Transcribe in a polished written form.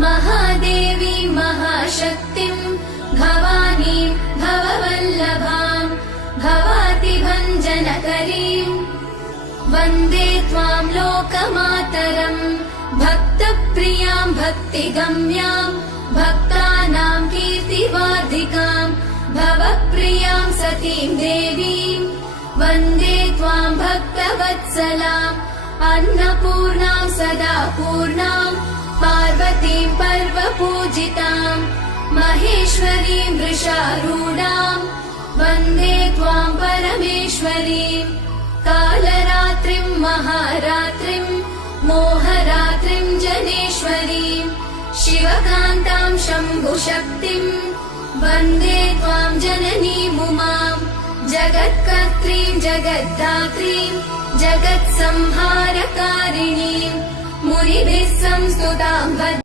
महादेवीं महाशक्तिं भवानीं भववल्लभां भवातिभञ्जनकरीं वन्दे त्वां लोकमातरं भक्तप्रियां भक्तिगम्यां भक्तानां कीर्तिवार्धिकां भवप्रियां सतीं देवीं वन्दे त्वां भक्तवत्सलाम् अन्नपूर्णां सदा पूर्णां पार्वतीं पर्वपूजितां महेश्वरीं वृषारूढां वन्दे त्वां परमेश्वरीं कालरात्रिं महारात्रिं मोहरात्रिं जनेश्वरीं शिवकान्तां शम्भुशक्तिं वन्दे त्वां जननीमुमां जगत्कर्त्रीं जगद्धात्रीं जगत्संहारकारिणीं मुनिभिः संस्तुतां